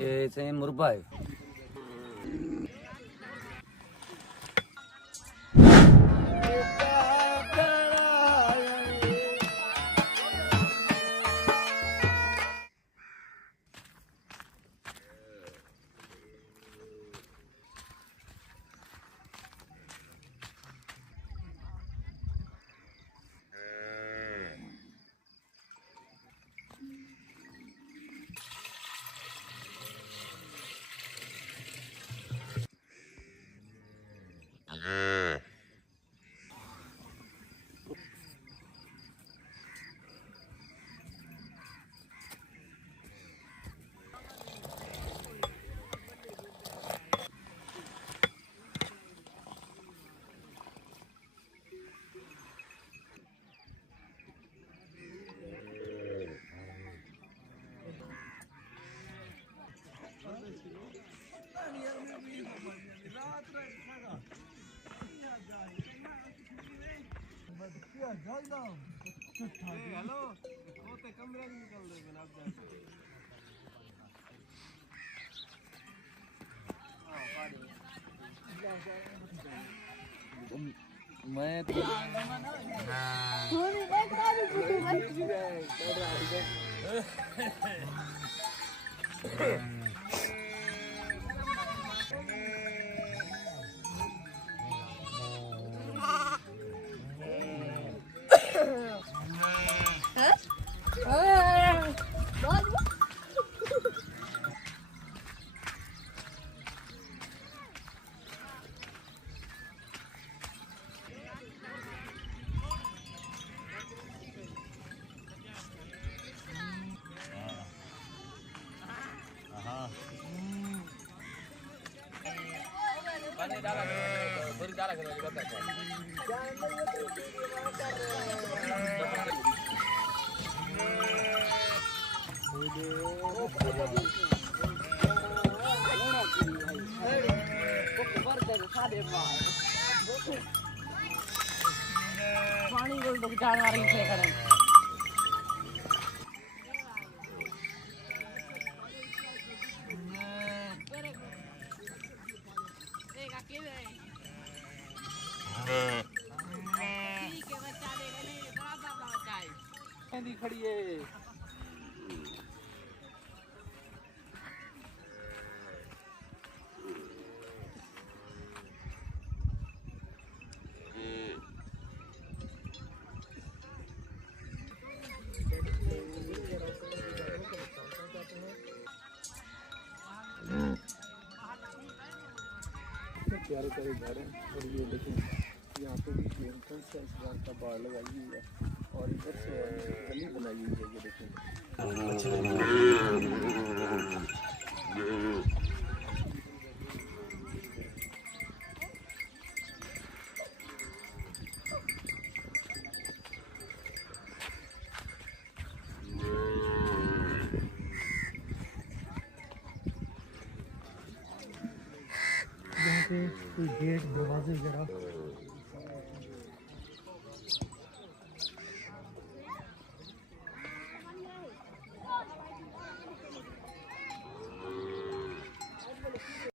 ये से मुर्गा है। मैं पानी को तो जान वाली से करें खड़ी है प्यारे प्यारे घर हैं और ये देखें यहाँ पे भी एंट्रेंस है इस बार का बाढ़ लगाई हुई है और इधर से गली बनाई हुई है ये देखें यहाँ पे कोई गेट दरवाजे वगैरह